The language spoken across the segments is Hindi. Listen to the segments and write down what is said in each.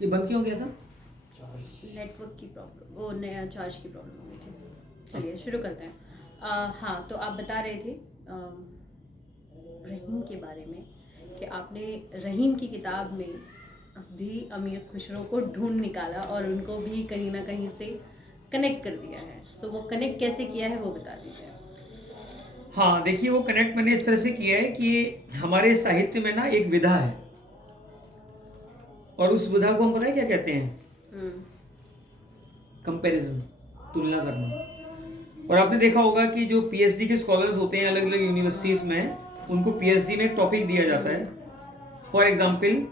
ये बंद क्यों हो गया था? नेटवर्क की प्रॉब्लम, वो नया चार्ज की प्रॉब्लम हो गई थी। चलिए शुरू करते हैं। हाँ, तो आप बता रहे थे रहीम के बारे में कि आपने रहीम की किताब में भी अमीर खुसरो को ढूंढ निकाला और उनको भी कहीं ना कहीं से कनेक्ट कर दिया है। सो वो कनेक्ट कैसे किया है वो बता दीजिए। हाँ देखिए, वो कनेक्ट मैंने इस तरह से किया है कि हमारे साहित्य में ना एक विधा है, और उस विधा को हम पता है क्या कहते हैं? हम्म। कंपैरिजन, तुलना करना। और आपने देखा होगा कि जो पीएचडी के स्कॉलर्स होते हैं अलग अलग यूनिवर्सिटीज में, उनको पीएचडी में एक टॉपिक दिया जाता है। For example,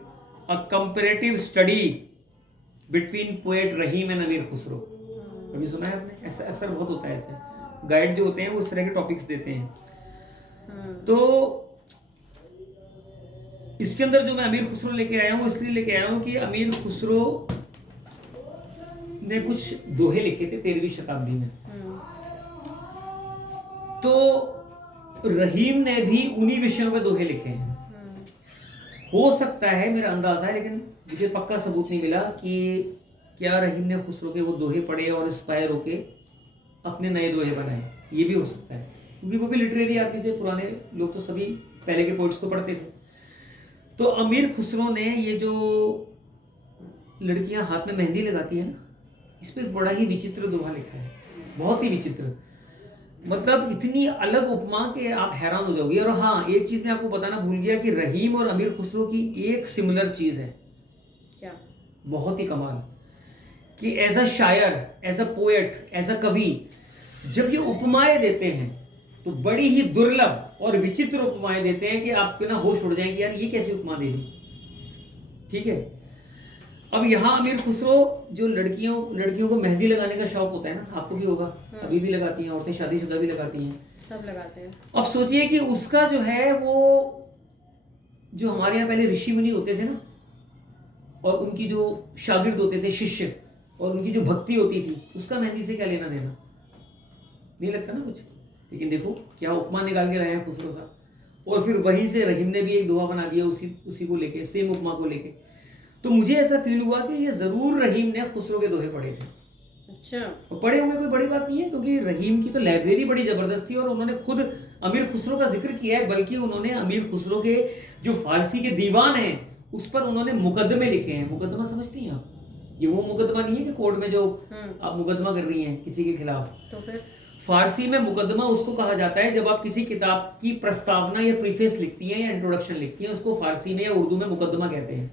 a comparative study between poet Rahim and अमीर खुसरो। कभी सुना है आपने? ऐसा अक्सर बहुत होता है, ऐसे गाइड जो होते हैं वो इस तरह के टॉपिक्स देते हैं। तो इसके अंदर जो मैं अमीर खुसरो लेके आया हूँ, इसलिए लेके आया हूँ कि अमीर खुसरो ने कुछ दोहे लिखे थे 13वीं शताब्दी में। तो रहीम ने भी उन्हीं विषयों पे दोहे लिखे हैं। हो सकता है, मेरा अंदाजा है, लेकिन मुझे पक्का सबूत नहीं मिला कि क्या रहीम ने खुसरो के वो दोहे पढ़े और इंस्पायर होके अपने नए दोहे बनाए। ये भी हो सकता है, क्योंकि वो भी लिटरेरी आदमी थे। पुराने लोग तो सभी पहले के पोइट्स को पढ़ते थे। तो अमीर खुसरो ने ये जो लड़कियां हाथ में मेहंदी लगाती है ना, इस पर बड़ा ही विचित्र दोहा लिखा है, बहुत ही विचित्र। मतलब इतनी अलग उपमा कि आप हैरान हो जाओगे। और हाँ, एक चीज मैं आपको बताना भूल गया कि रहीम और अमीर खुसरो की एक सिमिलर चीज है। क्या? बहुत ही कमाल, कि as a shayar, as a poet, as a kavi, जब ये उपमाएं देते हैं तो बड़ी ही दुर्लभ और विचित्र उपमाएं देते हैं कि आपके ना होश उड़ जाएंगे, यार ये कैसी उपमा दे दी। ठीक है, अब यहाँ अमीर खुसरो, जो लड़कियों को मेहंदी लगाने का शौक होता है ना, आपको भी होगा, अभी भी लगाती हैं औरतें, शादीशुदा भी लगाती हैं, सब लगाते हैं। अब सोचिए कि उसका जो है वो, जो हमारे यहाँ पहले ऋषि मुनि होते थे ना, और उनकी जो शागिर्द होते थे, शिष्य, और उनकी जो भक्ति होती थी, उसका मेहंदी से क्या लेना देना? नहीं लगता ना कुछ। लेकिन देखो क्या उपमा निकाल के रहे हैं खुसरो साहब। और फिर वहीं से रहीम ने भी एक दोहा बना दिया उसी को लेके, सेम उपमा को लेके। तो मुझे ऐसा फील हुआ कि ये जरूर रहीम ने खुसरो के दोहे पढ़े थे। अच्छा। और पढ़े होंगे, कोई बड़ी बात नहीं है, क्योंकि रहीम की तो लाइब्रेरी बड़ी जबरदस्त थी और उन्होंने खुद अमीर खुसरो का जिक्र किया है। बल्कि उन्होंने अमीर खुसरो के जो फारसी के दीवान हैं उस पर उन्होंने मुकदमे लिखे हैं। मुकदमा समझती हैं आप? ये वो मुकदमा नहीं है कि कोर्ट में जो आप मुकदमा कर रही हैं किसी के खिलाफ। तो फिर फारसी में मुकदमा उसको कहा जाता है जब आप किसी किताब की प्रस्तावना या प्रीफेस लिखती हैं या इंट्रोडक्शन लिखती हैं, उसको फारसी में या उर्दू में मुकदमा कहते हैं।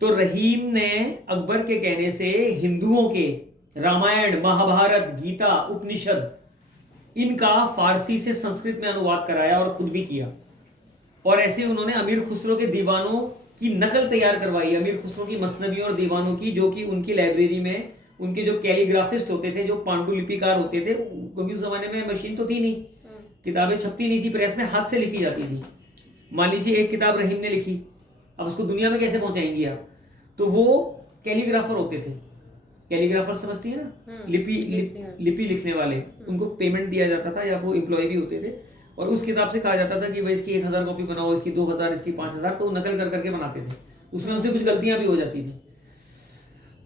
तो रहीम ने अकबर के कहने से हिंदुओं के रामायण, महाभारत, गीता, उपनिषद, इनका फारसी से संस्कृत में अनुवाद कराया और खुद भी किया। और ऐसे उन्होंने अमीर खुसरो के दीवानों की नकल तैयार करवाई, अमीर खुसरो की मसनवियों और दीवानों की, जो कि उनकी लाइब्रेरी में उनके जो कैलीग्राफिस्ट होते थे, जो पांडुलिपिकार होते थे, क्योंकि उस जमाने में मशीन तो थी नहीं, किताबें छपती नहीं थी, प्रेस में हाथ से लिखी जाती थी। मान लीजिए एक किताब रहीम ने लिखी, अब उसको दुनिया में कैसे पहुंचाएंगी आप? तो वो कैलीग्राफर होते थे। कैलीग्राफर समझती है ना, लिपि लिखने वाले, उनको पेमेंट दिया जाता था या वो एम्प्लॉय भी होते थे। और उस किताब से कहा जाता था कि भाई इसकी 1000 कॉपी बनाओ, इसकी 2000, इसकी 5000। तो वो नकल कर करके बनाते थे, उसमें उनसे कुछ गलतियां भी हो जाती थी।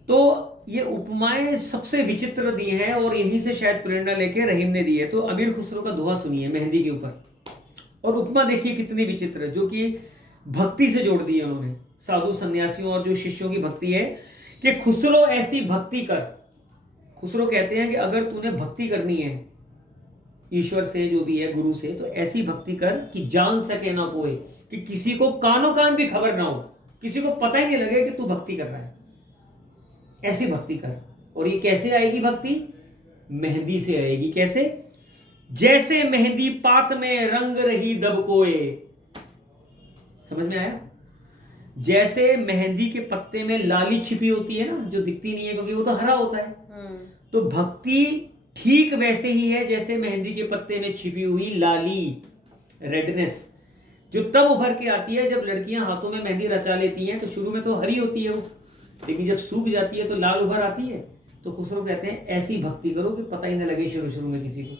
तो ये उपमाएं सबसे विचित्र दी हैं और यहीं से शायद प्रेरणा लेके रहीम ने दी है। तो अमीर खुसरो का दोहा सुनिए मेहंदी के ऊपर, और उपमा देखिए कितनी विचित्र है, जो कि भक्ति से जोड़ दी है उन्होंने, साधु सन्यासियों और जो शिष्यों की भक्ति है, कि खुसरो ऐसी भक्ति कर। खुसरो कहते हैं कि अगर तूने भक्ति करनी है ईश्वर से, जो भी है गुरु से, तो ऐसी भक्ति कर कि जान सके ना कोई, कि किसी को कानो कान भी खबर ना हो, किसी को पता ही नहीं लगे कि तू भक्ति कर रहा है। ऐसी भक्ति कर। और ये कैसे आएगी भक्ति? मेहंदी से आएगी। कैसे? जैसे मेहंदी पात में रंग रही दबकोए। समझ में आया? जैसे मेहंदी के पत्ते में लाली छिपी होती है ना, जो दिखती नहीं है क्योंकि वो तो हरा होता है। तो भक्ति ठीक वैसे ही है जैसे मेहंदी के पत्ते में छिपी हुई लाली, रेडनेस, जो तब उभर के आती है जब लड़कियां हाथों में मेहंदी रचा लेती हैं। तो शुरू में तो हरी होती है वो, लेकिन जब सूख जाती है तो लाल उभर आती है। तो खुसरो कहते हैं ऐसी भक्ति करो कि पता ही ना लगे शुरू शुरू में किसी को,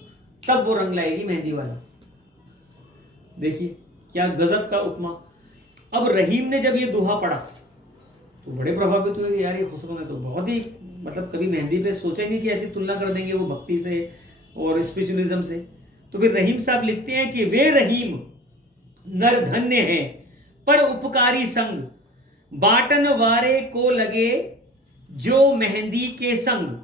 तब वो रंग लाएगी मेहंदी वाला। देखिए क्या गजब का उपमा। अब रहीम ने जब ये दोहा पढ़ा तो बड़े प्रभावित हुए कि यार ये खुसरो ने तो बहुत ही, मतलब कभी मेहंदी पे सोचा ही नहीं कि ऐसी तुलना कर देंगे वो भक्ति से और स्पिरिचुअलिज्म से। तो फिर रहीम साहब लिखते हैं कि वे रहीम नर धन्य है पर उपकारी संग, बाटन वारे को लगे जो मेहंदी के संग।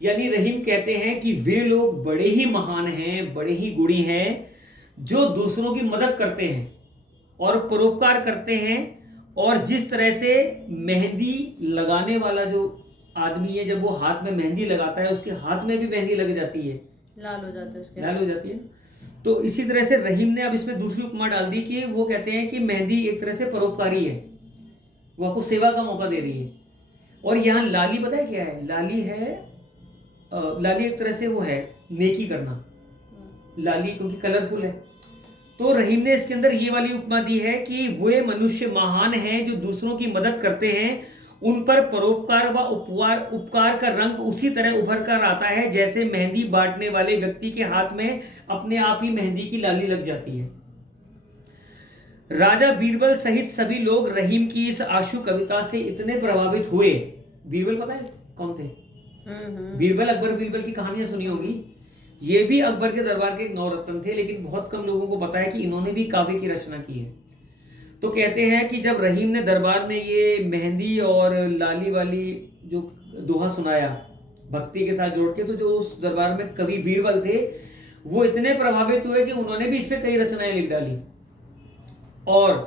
यानी रहीम कहते हैं कि वे लोग बड़े ही महान हैं, बड़े ही गुणी हैं, जो दूसरों की मदद करते हैं और परोपकार करते हैं। और जिस तरह से मेहंदी लगाने वाला जो आदमी है, जब वो हाथ में मेहंदी लगाता है उसके हाथ में भी मेहंदी लग जाती है, लाल हो जाता है उसके लाल हो जाती है। तो इसी तरह से रहीम ने अब इसमें दूसरी उपमा डाल दी कि वो कहते हैं कि मेहंदी एक तरह से परोपकारी है, वो आपको सेवा का मौका दे रही है। और यहाँ लाली पता है क्या है? लाली है लाली एक तरह से वो है नेकी करना, लाली क्योंकि कलरफुल है। तो रहीम ने इसके अंदर ये वाली उपमा दी है कि वे मनुष्य महान हैं जो दूसरों की मदद करते हैं, उन पर परोपकार व उपकार का रंग उसी तरह उभर कर आता है जैसे मेहंदी बांटने वाले व्यक्ति के हाथ में अपने आप ही मेहंदी की लाली लग जाती है। राजा बीरबल सहित सभी लोग रहीम की इस आशु कविता से इतने प्रभावित हुए। बीरबल पता है कौन थे? बीरबल, अकबर बीरबल की कहानियां सुनी होंगी। ये भी अकबर के दरबार के एक नवरत्न थे, लेकिन बहुत कम लोगों को पता है कि इन्होंने भी काव्य की रचना की है। तो कहते हैं कि जब रहीम ने दरबार में ये मेहंदी और लाली वाली जो दोहा सुनाया भक्ति के साथ जोड़ के, तो जो उस दरबार में कवि बीरबल थे वो इतने प्रभावित हुए कि उन्होंने भी इस पे कई रचनाएं लिख डाली। और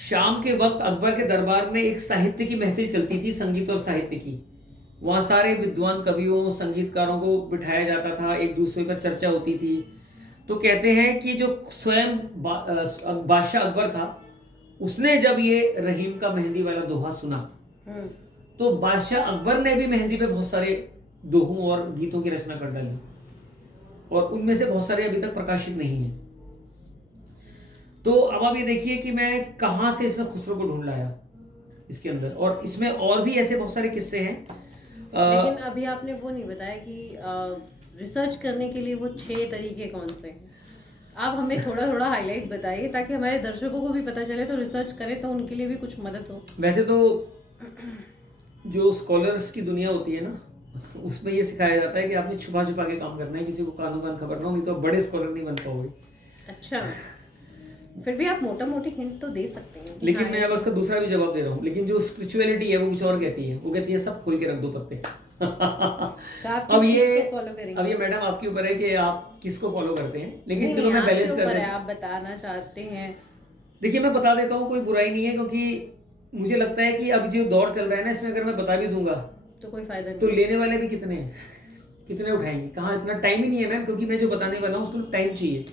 शाम के वक्त अकबर के दरबार में एक साहित्य की महफिल चलती थी, संगीत और साहित्य की। वहां सारे विद्वान कवियों संगीतकारों को बिठाया जाता था, एक दूसरे पर चर्चा होती थी। तो कहते हैं कि जो स्वयं बादशाह अकबर था, उसने जब ये रहीम का मेहंदी वाला दोहा सुना तो बादशाह अकबर ने भी मेहंदी पे बहुत सारे दोहों और गीतों की रचना कर डाली, और उनमें से बहुत सारे अभी तक प्रकाशित नहीं है। तो अब आप ये देखिए कि मैं कहां से इसमें खुसरो को ढूंढ लाया इसके अंदर, और इसमें और भी ऐसे बहुत सारे किस्से हैं। लेकिन अभी आपने वो नहीं बताया कि रिसर्च करने के लिए वो 6 तरीके कौन से हैं। आप हमें थोड़ा थोड़ा हाईलाइट बताइए ताकि हमारे दर्शकों को भी पता चले, तो रिसर्च करें तो उनके लिए भी कुछ मदद हो। वैसे तो जो स्कॉलर्स की दुनिया होती है ना, उसमें ये सिखाया जाता है कि आपने छुपा छुपा के काम करना है, किसी को कानों कान खबर ना हो, नहीं तो बड़े स्कॉलर नहीं बन पाओगे। अच्छा, फिर भी आप मोटा मोटी हिंट तो दे सकते हैं। लेकिन मैं अब उसका दूसरा भी जवाब दे रहा हूँ। लेकिन जो स्पिरिचुअलिटी है वो कुछ और कहती है, वो कहती है सब खोल के रख दो पत्ते। तो अब ये मैडम आपके ऊपर है कि आप किसको फॉलो करते हैं, लेकिन चलो मैं बैलेंस कर आप बताना चाहते हैं। देखिए मैं बता देता हूँ, कोई बुराई नहीं है, क्योंकि मुझे लगता है कि अब जो दौर चल रहा है ना, इसमें अगर मैं बता भी दूंगा तो कोई फायदा नहीं, तो लेने वाले भी कितने हैं, कितने उठाएंगे, कहाँ, इतना टाइम ही नहीं है मैम, क्योंकि मैं जो बताने वाला हूँ उसको टाइम चाहिए।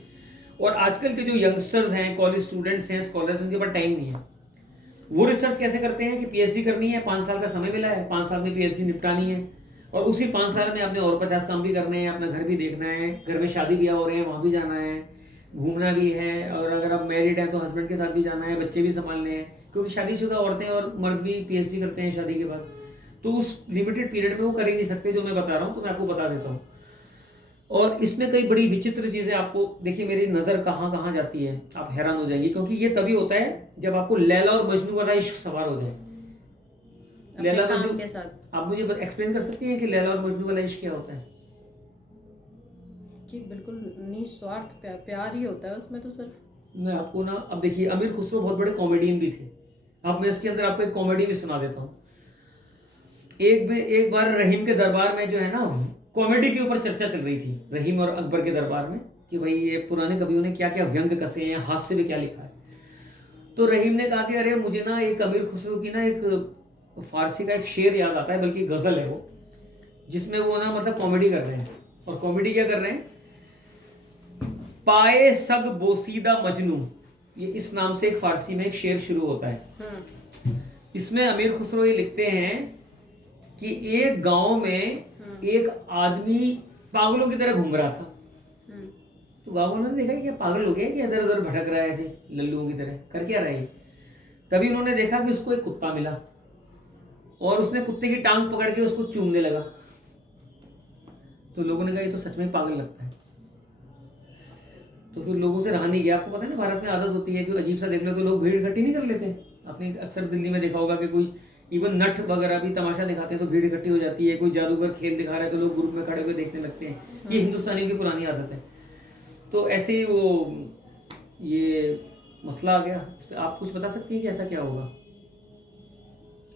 और आजकल के जो यंगस्टर्स हैं, कॉलेज स्टूडेंट्स हैं, स्कॉलर्स, उनके पास टाइम नहीं है। वो रिसर्च कैसे करते हैं कि पीएचडी करनी है, 5 साल का समय मिला है, 5 साल में पीएचडी निपटानी है, और उसी 5 साल में अपने और 50 काम भी करने हैं, अपना घर भी देखना है, घर में शादी ब्याह हो रहे हैं वहाँ भी जाना है, घूमना भी है, और अगर आप मैरिड हैं तो हस्बैंड के साथ भी जाना है, बच्चे भी संभालने हैं, क्योंकि शादीशुदा औरतें और मर्द भी पीएचडी करते हैं शादी के बाद। तो उस लिमिटेड पीरियड में वो कर ही नहीं सकते जो मैं बता रहा हूँ, तो मैं आपको बता देता हूँ। और इसमें कई बड़ी विचित्र चीजें आपको, देखिए मेरी नजर कहाँ कहाँ जाती है, आप हैरान हो जाएंगे, क्योंकि ये तभी होता है जब आपको लैला और मजनू वाला इश्क सवार हो जाए। लैला मजनू के साथ आप मुझे एक्सप्लेन कर सकती हैं कि लैला और मजनू वाला इश्क क्या होता है? कि बिल्कुल निस्वार्थ प्यार ही होता है उसमें। तो सिर्फ मैं आपको ना, अब देखिए अमीर खुसरो बहुत बड़े कॉमेडियन भी थे। अब मैं इसके अंदर आपको एक कॉमेडी भी सुना देता हूँ। एक बार रहीम के दरबार में जो है ना, कॉमेडी के ऊपर चर्चा चल रही थी रहीम और अकबर के दरबार में, कि भाई ये पुराने कवियों ने क्या क्या व्यंग कसे हैं, हास्य में क्या लिखा है। तो रहीम ने कहा कि अरे मुझे ना एक अमीर खुसरो की ना एक फारसी का एक शेर याद आता है, बल्कि गजल है वो, जिसमें वो ना मतलब कॉमेडी कर रहे हैं। और कॉमेडी क्या कर रहे हैं? पाए सग बोसीदा मजनू, ये इस नाम से एक फारसी में एक शेर शुरू होता है। इसमें अमीर खुसरो ये लिखते हैं कि एक गांव में एक आदमी पागलों की तरह घूम रहा था। तो गांव वालों ने देखा कि क्या पागल हो गया, कि इधर उधर भटक रहा है ऐसे लल्लुओं की तरह, कर क्या रहा है। तभी उन्होंने देखा कि उसको एक कुत्ता मिला, और उसने कुत्ते की टांग पकड़ के उसको चूमने लगा। तो लोगों ने कहा ये तो सच में पागल लगता है। तो फिर लोगों से रहा नहीं गया। आपको पता है ना, भारत में आदत होती है कि अजीब सा देख लो तो लोग भीड़ इकट्ठी नहीं कर लेते। आपने अक्सर दिल्ली में देखा होगा कि कोई इवन नट वगैरह भी तमाशा दिखाते हैं तो भीड़ इकट्ठी हो जाती है, कोई जादूगर खेल दिखा रहा है तो लोग ग्रुप में खड़े हुए देखने लगते हैं। ये हिंदुस्तानियों की पुरानी आदत है। तो ऐसे ही वो ये मसला आ गया। इस पे आप कुछ बता सकती हैं कि ऐसा क्या होगा?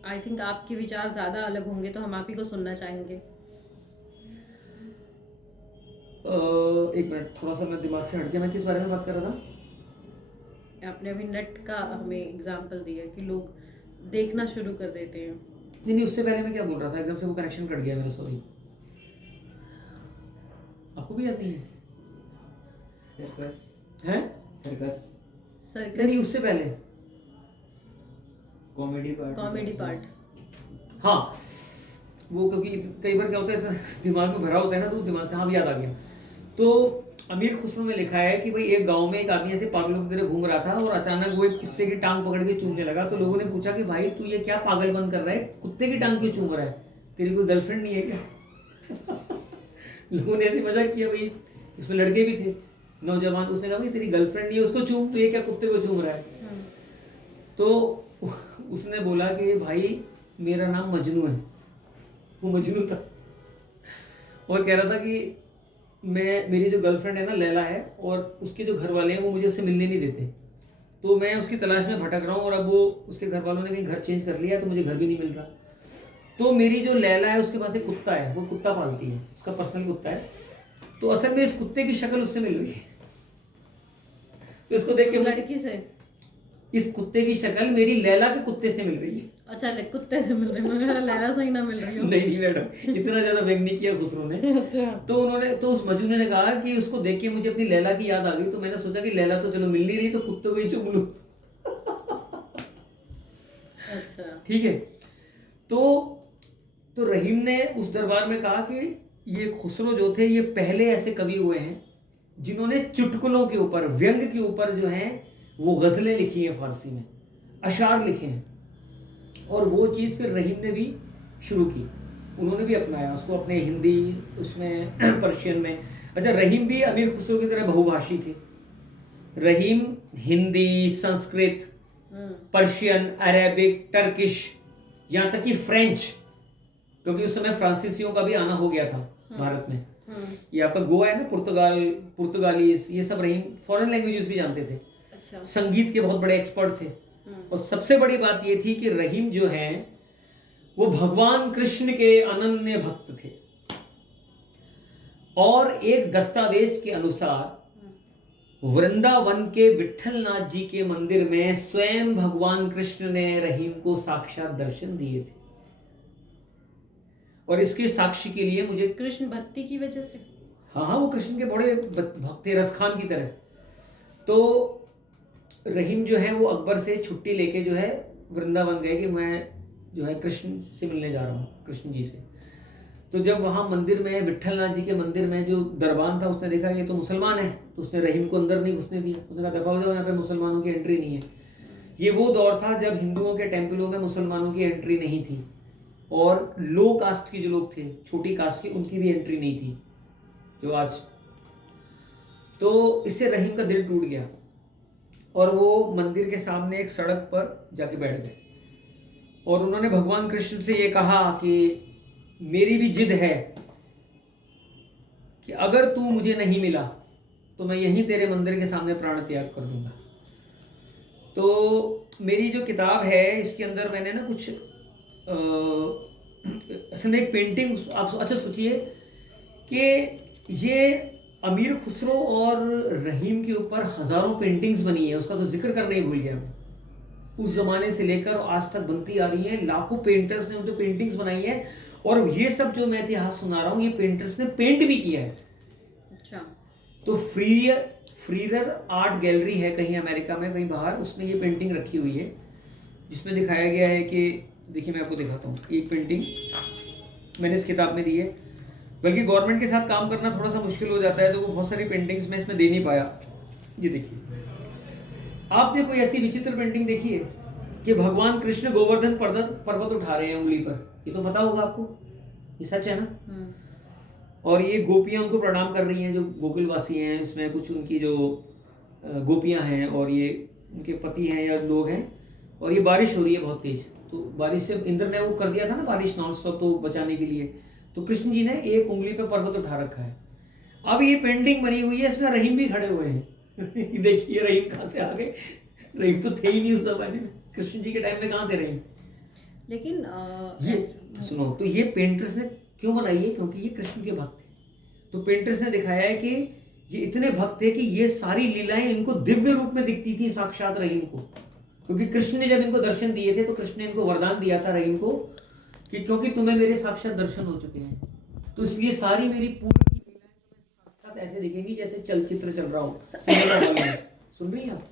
आई थिंक आपके विचार ज़्यादा अलग होंगे, तो हम आप ही को सुनना चाहेंगे। एक मिनट, थोड़ा सा मैं दिमाग से हट गया, मैं किस बारे में बात कर रहा था? आपने अभी नट का हमें एग्जाम्पल दिया कि लोग देखना शुरू कर देते हैं। नहीं, उससे पहले मैं क्या बोल रहा था, एकदम से वो कनेक्शन कट गया मेरा, सॉरी। आपको भी याद नहीं है? सर्कस है? सर्कस नहीं, उससे पहले कॉमेडी पार्ट। हाँ, वो क्योंकि कई बार क्या होता है दिमाग में भरा होता है ना, तो दिमाग से हाँ भी याद आ गया। तो अमीर खुसरो ने लिखा है कि भाई एक गांव में एक आदमी ऐसे पागलों की तरह घूम रहा था और अचानक वो एक कुत्ते की टांग पकड़ के चूमने लगा। तो लोगों ने पूछा कि भाई तू ये क्या पागलपन कर रहा है, कुत्ते की टांग क्यों चूम रहा है, तेरी कोई गर्लफ्रेंड नहीं है क्या? लोगों ने ऐसे मजाक किया, भाई इसमें लड़के भी थे नौजवान। उसने कहा भाई तेरी गर्लफ्रेंड नहीं है, उसको चूम, तो ये क्या कुत्ते को चूम रहा है? तो उसने बोला कि भाई मेरा नाम मजनू है। वो मजनू था और कह रहा था कि मेरी जो गर्लफ्रेंड है ना लैला है, और उसके जो घर वाले हैं वो मुझे उससे मिलने नहीं देते, तो मैं उसकी तलाश में भटक रहा हूँ। और अब वो उसके घर वालों ने कहीं घर चेंज कर लिया है तो मुझे घर भी नहीं मिल रहा। तो मेरी जो लैला है उसके पास एक कुत्ता है, वो कुत्ता पालती है, उसका पर्सनल कुत्ता है। तो असल में इस कुत्ते की शक्ल उससे मिल रही है। तो इसको देख के लड़की से इस कुत्ते की शक्ल मेरी लैला के कुत्ते से मिल रही है। अच्छा, कुत्ते से मिल रही है, लैला से ही ना मिल रही हो। नहीं मैडम, इतना ज्यादा व्यंग नहीं किया खुसरो ने। अच्छा। तो उस मजनू ने कहा कि उसको देख के मुझे अपनी लैला की याद आ गई, तो मैंने सोचा कि लैला तो चलो मिल नहीं रही, तो कुत्ते को ही चूम लूं। अच्छा, ठीक है। तो रहीम ने उस दरबार में कहा कि ये खुसरो जो थे ये पहले ऐसे कवि हुए हैं जिन्होंने चुटकुलों के ऊपर, व्यंग के ऊपर जो हैं वो गजलें लिखी हैं, फारसी में अशार लिखे हैं। और वो चीज़ फिर रहीम ने भी शुरू की, उन्होंने भी अपनाया उसको अपने हिंदी उसमें पर्शियन में। अच्छा, रहीम भी अमीर खुसरो की तरह बहुभाषी थे। Rahim Hindi, Sanskrit, Persian, Arabic, Turkish, यहाँ तक कि फ्रेंच, क्योंकि उस समय फ्रांसीसियों का भी आना हो गया था भारत में। ये आपका गोवा है ना, पुर्तगाली, ये सब रहीम फॉरेन लैंग्वेजेस भी जानते थे। अच्छा। संगीत के बहुत बड़े एक्सपर्ट थे। और सबसे बड़ी बात ये थी कि रहीम जो हैं वो भगवान कृष्ण के अनन्य भक्त थे। और एक दस्तावेज के अनुसार वृंदावन के विट्ठलनाथ जी के मंदिर में स्वयं भगवान कृष्ण ने रहीम को साक्षात दर्शन दिए थे। और इसके साक्षी के लिए मुझे कृष्ण भक्ति की वजह से, हाँ, वो कृष्ण के बड़े भक्त थे, रसखान की तरह। तो रहीम जो है वो अकबर से छुट्टी लेके जो है वृंदावन गए कि मैं जो है कृष्ण से मिलने जा रहा हूँ, कृष्ण जी से। तो जब वहाँ मंदिर में, विट्ठलनाथ जी के मंदिर में जो दरबान था, उसने देखा ये तो मुसलमान है, तो उसने रहीम को अंदर नहीं घुसने दिया। उसने कहा दफा हो जाओ, यहाँ पे मुसलमानों की एंट्री नहीं है। ये वो दौर था जब हिंदुओं के टेम्पलों में मुसलमानों की एंट्री नहीं थी, और लो कास्ट के जो लोग थे, छोटी कास्ट के, उनकी भी एंट्री नहीं थी जो आज। तो इससे रहीम का दिल टूट गया और वो मंदिर के सामने एक सड़क पर जाके बैठ गए और उन्होंने भगवान कृष्ण से ये कहा कि मेरी भी जिद है कि अगर तू मुझे नहीं मिला तो मैं यहीं तेरे मंदिर के सामने प्राण त्याग कर दूंगा। तो मेरी जो किताब है इसके अंदर मैंने ना कुछ असल में एक पेंटिंग, आप अच्छा सोचिए कि ये अमीर खुसरो और रहीम के ऊपर हजारों पेंटिंग्स बनी है, उसका तो जिक्र करना ही भूल गया मैं। उस जमाने से लेकर आज तक बनती आ रही है, लाखों पेंटर्स ने उन पे पेंटिंग्स बनाई है। और ये सब जो मैं इतिहास सुना रहा हूँ ये पेंटर्स ने पेंट भी किया है। अच्छा। तो फ्रीरर आर्ट गैलरी है कहीं अमेरिका में, कहीं बाहर, उसमें ये पेंटिंग रखी हुई है जिसमें दिखाया गया है कि, देखिए मैं आपको दिखाता हूँ, एक पेंटिंग मैंने इस किताब में दी है। बल्कि गवर्नमेंट के साथ काम करना थोड़ा सा मुश्किल हो जाता है, तो वो बहुत सारी पेंटिंग्स मैं इसमें दे नहीं पाया। ये देखिए, आपने कोई ऐसी विचित्र पेंटिंग देखी है कि भगवान कृष्ण गोवर्धन पर्वत उठा रहे हैं उंगली पर? ये तो पता होगा आपको, ये सच है ना। और ये गोपियां उनको प्रणाम कर रही हैं जो गोकुलवासी हैं, इसमें कुछ उनकी जो गोपियां हैं और ये उनके पति हैं या लोग हैं, और ये बारिश हो रही है बहुत तेज, तो बारिश से इंद्र ने वो कर दिया था ना बारिश नॉन स्टॉप, तो बचाने के लिए तो कृष्ण जी ने एक उंगली पे पर्वत उठा रखा है। अब ये पेंटिंग बनी हुई है, इसमें रहीम भी खड़े हुए हैं। देखिए रहीम कहाँ से आ गए, रहीम तो थे ही नहीं उस जमाने में, कृष्ण जी के टाइम में कहाँ थे रहीम। लेकिन ये सुनो, तो ये पेंटर्स ने क्यों बनाई है, क्योंकि ये कृष्ण के भक्त थे। तो पेंटर्स ने दिखाया है कि ये इतने भक्त थे कि ये सारी लीलाएं इनको दिव्य रूप में दिखती थी साक्षात रहीम को, क्योंकि कृष्ण ने जब इनको दर्शन दिए थे तो कृष्ण ने इनको वरदान दिया था रहीम को कि क्योंकि तुम्हें मेरे साक्षात दर्शन हो चुके हैं, तो इसलिए सारी मेरी पूरी की लीलाएं तुम्हें साक्षात ऐसे दिखेंगी जैसे चलचित्र चल रहा हो सिनेमा हॉल में। सुन रही हैं आप?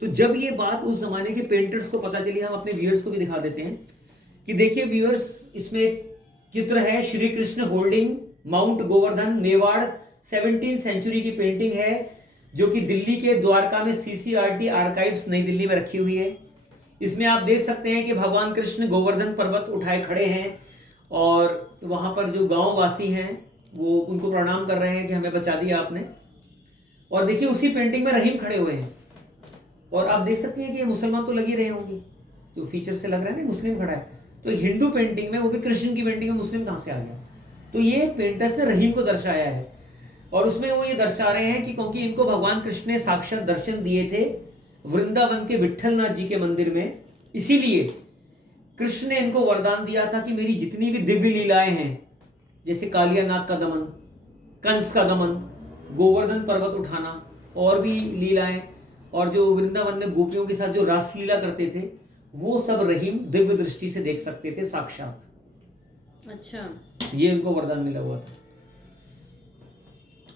तो जब ये बात उस जमाने के पेंटर्स को पता चली, हम अपने व्यूअर्स को भी दिखा देते हैं कि देखिए व्यूअर्स, इसमें एक चित्र है श्री कृष्ण होल्डिंग माउंट गोवर्धन, मेवाड़ 17वीं सेंचुरी की पेंटिंग है, जो कि दिल्ली के द्वारका में CCRT आर्काइव्स नई दिल्ली में रखी हुई है। इसमें आप देख सकते हैं कि भगवान कृष्ण गोवर्धन पर्वत उठाए खड़े हैं और वहां पर जो गांव वासी हैं वो उनको प्रणाम कर रहे हैं कि हमें बचा दिया आपने। और देखिए उसी पेंटिंग में रहीम खड़े हुए हैं, और आप देख सकते हैं कि ये मुसलमान तो लगी रहे होंगे, जो फीचर से लग रहा है ना मुस्लिम खड़ा है, तो हिंदू पेंटिंग में, वो भी कृष्ण की पेंटिंग में मुस्लिम कहाँ से आ गया। तो ये पेंटर्स ने रहीम को दर्शाया है, और उसमें वो ये दर्शा रहे हैं कि क्योंकि इनको भगवान कृष्ण ने साक्षात दर्शन दिए थे वृंदावन के विट्ठलनाथ जी के मंदिर में, इसीलिए कृष्ण ने इनको वरदान दिया था कि मेरी जितनी भी दिव्य लीलाएं हैं, जैसे कालिया नाग का दमन, कंस का दमन, गोवर्धन पर्वत उठाना, और भी लीलाएं, और जो वृंदावन में गोपियों के साथ जो रासलीला करते थे, वो सब रहीम दिव्य दृष्टि से देख सकते थे साक्षात। अच्छा, ये इनको वरदान मिला हुआ था।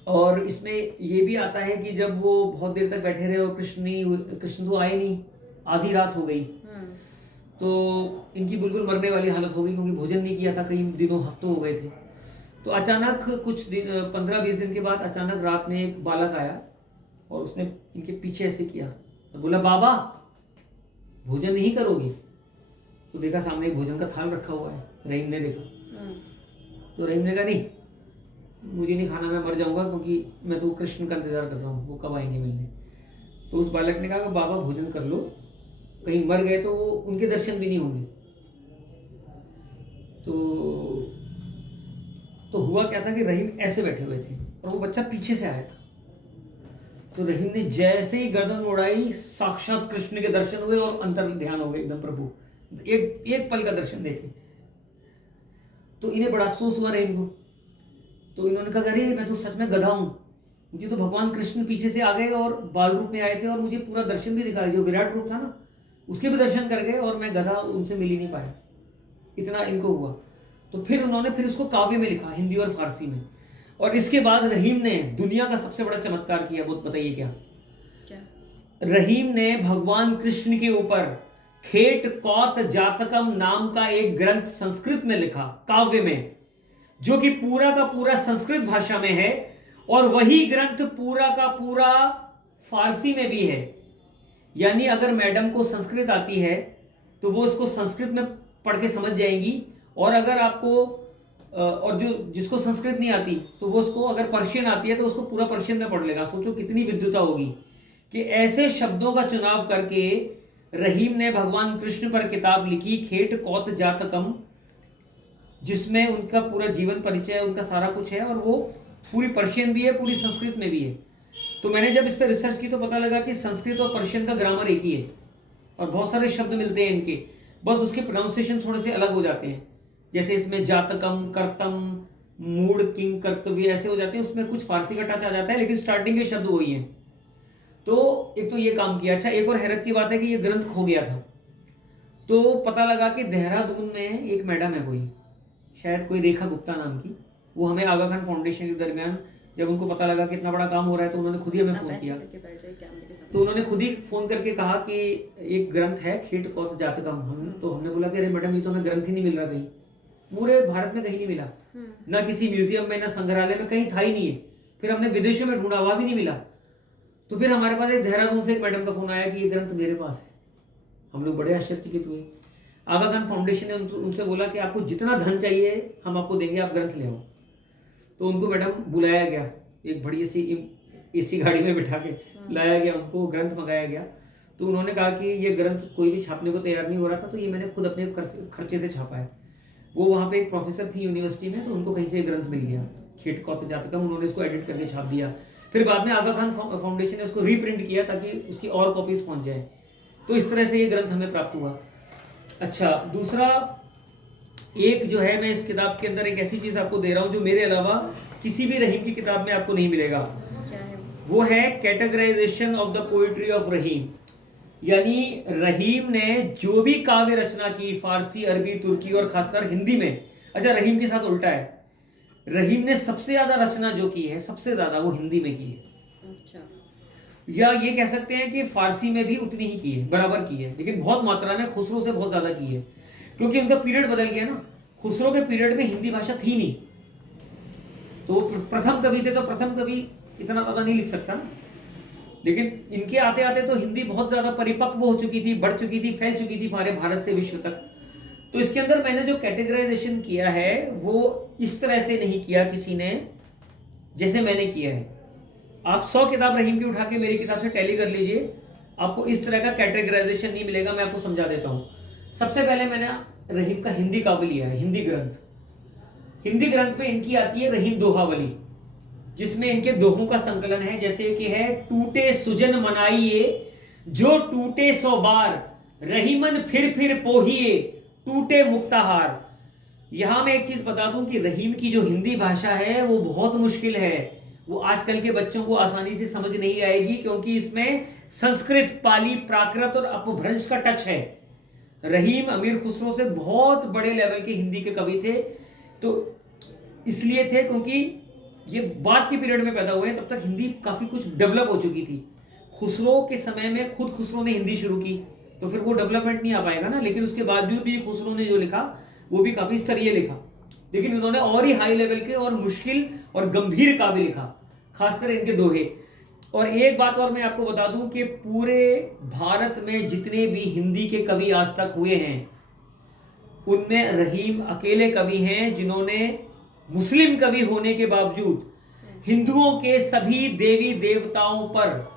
और इसमें ये भी आता है कि जब वो बहुत देर तक बैठे रहे और कृष्ण तो आए नहीं, आधी रात हो गई, तो इनकी बिल्कुल मरने वाली हालत हो गई, क्योंकि भोजन नहीं किया था कई दिनों, हफ्तों हो गए थे। तो अचानक कुछ दिन 15-20 दिन के बाद अचानक रात में एक बालक आया और उसने इनके पीछे ऐसे किया, तो बोला बाबा भोजन नहीं करोगे? तो देखा सामने एक भोजन का थाल रखा हुआ है, रहीम ने देखा, तो रहीम ने कहा नहीं मुझे नहीं खाना, मैं मर जाऊंगा, क्योंकि मैं तो कृष्ण का इंतजार कर रहा हूँ, वो कब आएंगे मिलने। तो उस बालक ने कहा कि बाबा भोजन कर लो, कहीं मर गए तो वो उनके दर्शन भी नहीं होंगे। तो हुआ क्या था कि रहीम ऐसे बैठे हुए थे और वो बच्चा पीछे से आया था, तो रहीम ने जैसे ही गर्दन उड़ाई, साक्षात कृष्ण के दर्शन हुए और अंतर ध्यान हो गए एकदम, प्रभु एक पल का दर्शन देखे। तो इन्हें बड़ा अफसोस हुआ रहीम को, तो इन्होंने कहा अरे मैं तो सच में गधा हूं, मुझे तो भगवान कृष्ण पीछे से आ गए और बाल रूप में आए थे और मुझे पूरा दर्शन भी दिखा, जो विराट रूप था ना उसके भी दर्शन कर गए, और मैं गधा उनसे मिल ही नहीं पाया, इतना इनको हुआ। तो फिर उन्होंने उसको काव्य में लिखा, हिंदी और फारसी में। और इसके बाद रहीम ने दुनिया का सबसे बड़ा चमत्कार किया, वो बताइए क्या? रहीम ने भगवान कृष्ण के ऊपर खेट कौत जातकम नाम का एक ग्रंथ संस्कृत में लिखा, काव्य में, जो कि पूरा का पूरा संस्कृत भाषा में है, और वही ग्रंथ पूरा का पूरा फारसी में भी है। यानी अगर मैडम को संस्कृत आती है तो वो उसको संस्कृत में पढ़ के समझ जाएंगी, और अगर आपको और जो जिसको संस्कृत नहीं आती तो वो उसको, अगर पर्शियन आती है तो उसको पूरा पर्शियन में पढ़ लेगा। सोचो कितनी विद्वता होगी कि ऐसे शब्दों का चुनाव करके रहीम ने भगवान कृष्ण पर किताब लिखी, खेट कौत जातकम, जिसमें उनका पूरा जीवन परिचय, उनका सारा कुछ है, और वो पूरी पर्शियन भी है, पूरी संस्कृत में भी है। तो मैंने जब इस पर रिसर्च की तो पता लगा कि संस्कृत और पर्शियन का ग्रामर एक ही है, और बहुत सारे शब्द मिलते हैं इनके, बस उसके प्रोनाउंसिएशन थोड़े से अलग हो जाते हैं। जैसे इसमें जातकम, कर्तम, मूड, किंग, कर्तव्य ऐसे हो जाते हैं, उसमें कुछ फारसी का टच आ जाता है, लेकिन स्टार्टिंग के शब्द वही हैं। तो एक तो ये काम किया। अच्छा, एक और हैरत की बात है कि ये ग्रंथ खो गया था, तो पता लगा कि देहरादून में एक मैडम है कोई, शायद कोई रेखा गुप्ता नाम की, वो हमें आगा खान फाउंडेशन के दरमियान जब उनको पता लगा कि इतना बड़ा काम हो रहा है तो उन्होंने खुद ही हमें फ़ोन किया। तो उन्होंने खुद ही फ़ोन करके कहा कि एक ग्रंथ है खेट कौत जातकम। हमने बोला कि अरे मैडम ये तो हमें ग्रंथ ही नहीं मिल रहा, कहीं पूरे भारत में कहीं नहीं मिला, ना किसी म्यूजियम में, ना संग्रहालय में, कहीं था ही नहीं है। फिर हमने विदेशों में ढूंढा, वहां भी नहीं मिला। तो फिर हमारे पास एक देहरादून से एक मैडम का फोन आया कि ये ग्रंथ मेरे पास है। हम लोग बड़े आश्चर्यचकित हुए। आगा खान फाउंडेशन ने उनसे बोला कि आपको जितना धन चाहिए हम आपको देंगे, आप ग्रंथ ले आओ। तो उनको मैडम बुलाया गया, एक बड़ी सी एसी गाड़ी में बिठा के लाया गया, उनको ग्रंथ मंगाया गया। तो उन्होंने कहा कि ये ग्रंथ कोई भी छापने को तैयार नहीं हो रहा था, तो ये मैंने खुद अपने खर्चे से छापा है। वो वहाँ पे एक प्रोफेसर थी यूनिवर्सिटी में, तो उनको कहीं से ये ग्रंथ मिल गया, खेट कौत जातकम, उन्होंने इसको एडिट करके छाप दिया। फिर बाद में आगा खान फाउंडेशन ने उसको रीप्रिंट किया ताकि उसकी और कॉपीज पहुंच जाए। तो इस तरह से ये ग्रंथ हमें प्राप्त हुआ। अच्छा, दूसरा एक जो है, मैं इस किताब के अंदर एक ऐसी चीज आपको दे रहा हूँ जो मेरे अलावा किसी भी रहीम की किताब में आपको नहीं मिलेगा। क्या है? वो है categorisation of the poetry of Rahim. यानी रहीम ने जो भी काव्य रचना की, फारसी, अरबी, तुर्की और खासकर हिंदी में, अच्छा रहीम के साथ उल्टा है, रहीम ने सबसे ज्यादा रचना जो की है, सबसे ज्यादा वो हिंदी में की है। अच्छा। या ये कह सकते हैं कि फारसी में भी उतनी ही की है, बराबर की है, लेकिन बहुत मात्रा में खुसरो से बहुत ज्यादा की है, क्योंकि उनका पीरियड बदल गया ना। खुसरो के पीरियड में हिंदी भाषा थी नहीं, तो वो प्रथम कवि थे, तो प्रथम कवि इतना ज्यादा नहीं लिख सकता ना। लेकिन इनके आते आते तो हिंदी बहुत ज्यादा परिपक्व हो चुकी थी, बढ़ चुकी थी, फैल चुकी थी हमारे भारत से विश्व तक। तो इसके अंदर मैंने जो कैटेगराइजेशन किया है वो इस तरह से नहीं किया किसी ने जैसे मैंने किया है। आप 100 किताब रहीम की उठा के मेरी किताब से टैली कर लीजिए, आपको इस तरह का कैटेगराइजेशन नहीं मिलेगा। मैं आपको समझा देता हूं। सबसे पहले मैंने रहीम का हिंदी काव्य लिया है, हिंदी ग्रंथ। हिंदी ग्रंथ में इनकी आती है रहीम दोहावली, जिसमें इनके दोहों का संकलन है, जैसे कि है, टूटे सुजन मनाइए जो टूटे 100 बार, रहीमन फिर पोहिए टूटे मुक्ताहार। यहां मैं एक चीज बता दूं कि रहीम की जो हिंदी भाषा है वो बहुत मुश्किल है, वो आजकल के बच्चों को आसानी से समझ नहीं आएगी, क्योंकि इसमें संस्कृत, पाली, प्राकृत और अपभ्रंश का टच है। रहीम अमीर खुसरो से बहुत बड़े लेवल के हिंदी के कवि थे, तो इसलिए थे क्योंकि ये बाद के पीरियड में पैदा हुए, तब तक हिंदी काफी कुछ डेवलप हो चुकी थी। खुसरो के समय में खुद खुसरो ने हिंदी शुरू की, तो फिर वो डेवलपमेंट नहीं आ पाएगा ना। लेकिन उसके बावजूद भी खुसरो ने जो लिखा वो भी काफी स्तरीय लिखा, लेकिन उन्होंने और ही हाई लेवल के और मुश्किल और गंभीर काव्य लिखा, खासकर इनके दोहे। और एक बात और मैं आपको बता दूं कि पूरे भारत में जितने भी हिंदी के कवि आज तक हुए हैं, उनमें रहीम अकेले कवि हैं जिन्होंने मुस्लिम कवि होने के बावजूद हिंदुओं के सभी देवी देवताओं पर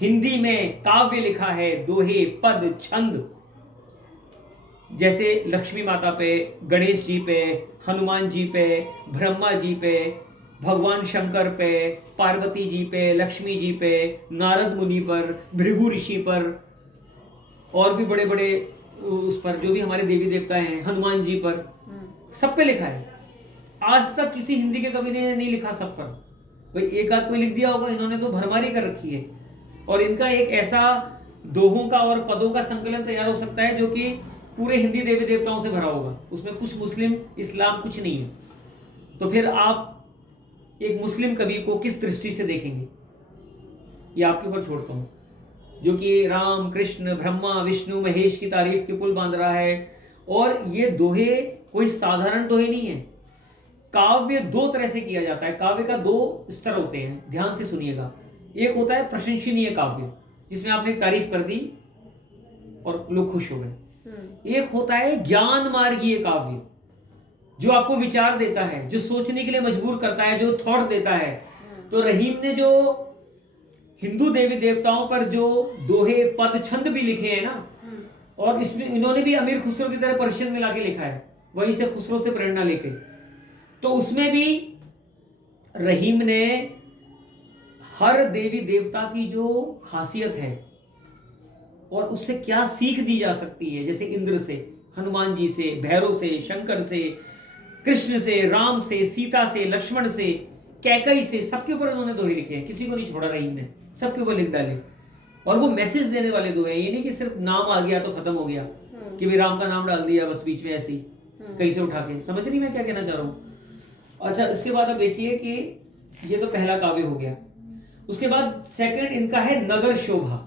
हिंदी में काव्य लिखा है, दोहे, पद, छंद। जैसे लक्ष्मी माता पे, गणेश जी पे, हनुमान जी पे, ब्रह्मा जी पे, भगवान शंकर पे, पार्वती जी पे, लक्ष्मी जी पे, नारद मुनि पर, भृगु ऋषि पर, और भी बड़े बड़े उस पर जो भी हमारे देवी देवता हैं, हनुमान जी पर, सब पे लिखा है। आज तक किसी हिंदी के कवि ने नहीं लिखा सब पर। भाई एक आध कोई लिख दिया होगा, इन्होंने तो भरमारी कर रखी है। और इनका एक ऐसा दोहों का और पदों का संकलन तैयार हो सकता है जो कि पूरे हिंदी देवी देवताओं से भरा होगा, उसमें कुछ मुस्लिम, इस्लाम कुछ नहीं है। तो फिर आप एक मुस्लिम कवि को किस दृष्टि से देखेंगे, ये आपके ऊपर छोड़ता हूं, जो कि राम, कृष्ण, ब्रह्मा, विष्णु, महेश की तारीफ के पुल बांध रहा है। और ये दोहे कोई साधारण दोहे नहीं है। काव्य दो तरह से किया जाता है, काव्य का दो स्तर होते हैं, ध्यान से सुनिएगा। एक होता है प्रशंसनीय काव्य, जिसमें आपने तारीफ कर दी और लोग खुश हो गए। एक होता है ज्ञान मार्गीय काव्य, जो आपको विचार देता है, जो सोचने के लिए मजबूर करता है, जो थॉट देता है। तो रहीम ने जो हिंदू देवी देवताओं पर जो दोहे, पद, छंद भी लिखे हैं ना, और इसमें इन्होंने भी अमीर खुसरो की तरह पर्शियन में लाके लिखा है, वहीं से खुसरो से प्रेरणा लेके। तो उसमें भी रहीम ने हर देवी देवता की जो खासियत है और उससे क्या सीख दी जा सकती है, जैसे इंद्र से, हनुमान जी से, भैरव से, शंकर से, कृष्ण से, राम से, सीता से, लक्ष्मण से, कैकई से, सबके ऊपर उन्होंने दोहे लिखे हैं। किसी को नहीं छोड़ा रहीम ने, सबके ऊपर लिख डाले। और वो मैसेज देने वाले दोहे, ये नहीं कि सिर्फ नाम आ गया तो खत्म हो गया, कि भाई राम का नाम डाल दिया बस बीच में ऐसे ही कहीं से उठा के। समझ नहीं मैं क्या कहना चाह रहा हूं। अच्छा, इसके बाद अब देखिए कि ये तो पहला काव्य हो गया। उसके बाद सेकंड इनका है नगर शोभा।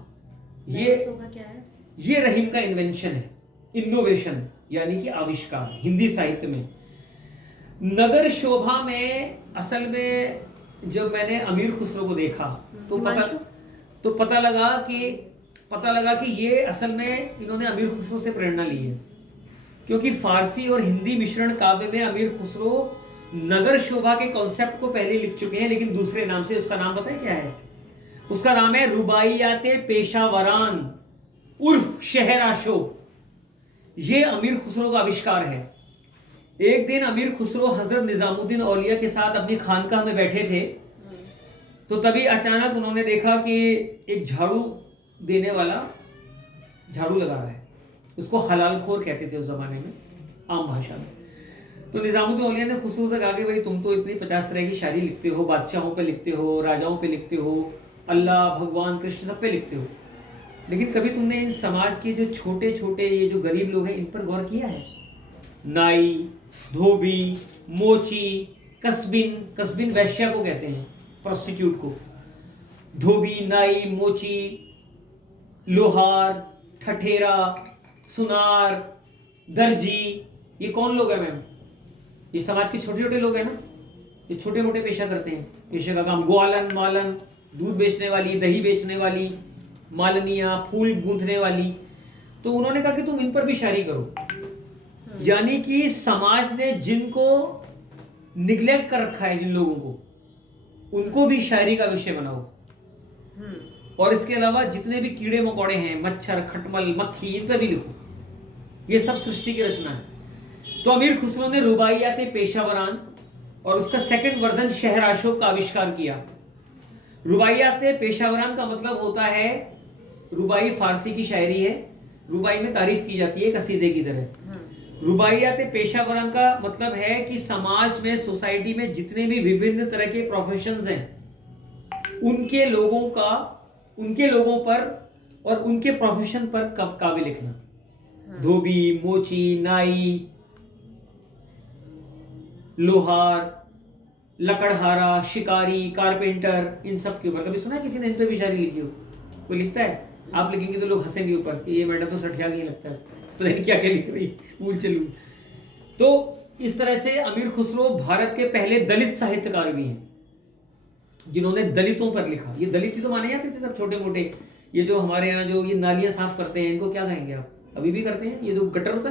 ये क्या है? ये रहीम का इन्वेंशन है, इनोवेशन यानी कि आविष्कार हिंदी साहित्य में। नगर शोभा में असल में जब मैंने अमीर खुसरो को देखा तो पता लगा कि ये असल में इन्होंने अमीर खुसरो से प्रेरणा ली है, क्योंकि फारसी और हिंदी मिश्रण काव्य में अमीर खुसरो नगर शोभा के कॉन्सेप्ट को पहले लिख चुके हैं, लेकिन दूसरे नाम से। उसका नाम पता है क्या है? उसका नाम है रुबाइयाते पेशावरान। उर्फ शहर-ए-शोक, ये अमीर खुसरो का आविष्कार है। एक दिन अमीर खुसरो हजरत निजामुद्दीन औलिया के साथ अपनी खानकाह में बैठे थे, तो तभी अचानक उन्होंने देखा कि एक झाड़ू देने वाला झाड़ू लगा रहा है। उसको हलालखोर कहते थे उस जमाने में, आम भाषा में। तो निजामुद्दीन औलिया ने खुसरो से कहा कि भाई तुम तो इतनी 50 तरह की शायरी लिखते हो, बादशाहों पे लिखते हो, राजाओं पे लिखते हो, अल्लाह, भगवान, कृष्ण सब पे लिखते हो, लेकिन कभी तुमने इन समाज के जो छोटे छोटे ये जो गरीब लोग हैं इन पर गौर किया है? नाई, धोबी, मोची, कस्बिन, कस्बिन वैश्या को कहते हैं, प्रोस्टिट्यूट को। धोबी, नाई, मोची, लोहार, ठठेरा, सुनार, दर्जी, ये कौन लोग हैं मैम? ये समाज के छोटे छोटे लोग हैं ना, ये छोटे मोटे पेशा करते हैं। पेशे का काम ग्वालन, मालन, दूध बेचने वाली, दही बेचने वाली, मालनिया, फूल गूंथने वाली। तो उन्होंने कहा कि तुम इन पर भी शायरी करो। यानी कि समाज ने जिनको निग्लेक्ट कर रखा है, जिन लोगों को, उनको भी शायरी का विषय बनाओ। और इसके अलावा जितने भी कीड़े मकोड़े हैं, मच्छर, खटमल, मक्खी, इन पर भी लिखो। ये सब सृष्टि की रचना है। तो अमीर खुसरो ने रुबाइयात पेशावरान और उसका सेकंड वर्जन शहर-ए-शोक का आविष्कार किया। रुबाइयात पेशावरान का मतलब होता है, रुबाई फारसी की शायरी है, रुबाई में तारीफ की जाती है कसीदे की तरह। रुबाइयात पेशावरान का मतलब है कि समाज में, सोसाइटी में जितने भी विभिन्न तरह के प्रोफेशंस हैं, उनके लोगों पर और उनके प्रोफेशन पर काव्य लिखना। धोबी, मोची, नाई, लोहार, लकड़हारा, शिकारी, कारपेंटर, इन सब के ऊपर कभी सुना है किसी ने इन पे भी शायरी लिखी हो? कोई लिखता है? आप लिखेंगे तो लोग हंसेंगे ऊपर कि ये मैडम तो सठिया नहीं लगता है, तो क्या क्या लिख रही, भूल चलू। तो इस तरह से अमीर खुसरो भारत के पहले दलित साहित्यकार भी हैं, जिन्होंने दलितों पर लिखा। ये दलित ही तो माने जाते थे सब, छोटे मोटे। ये जो हमारे यहाँ जो ये नालियां साफ करते हैं, इनको क्या कहेंगे आप? अभी भी करते हैं, ये जो गटर होता है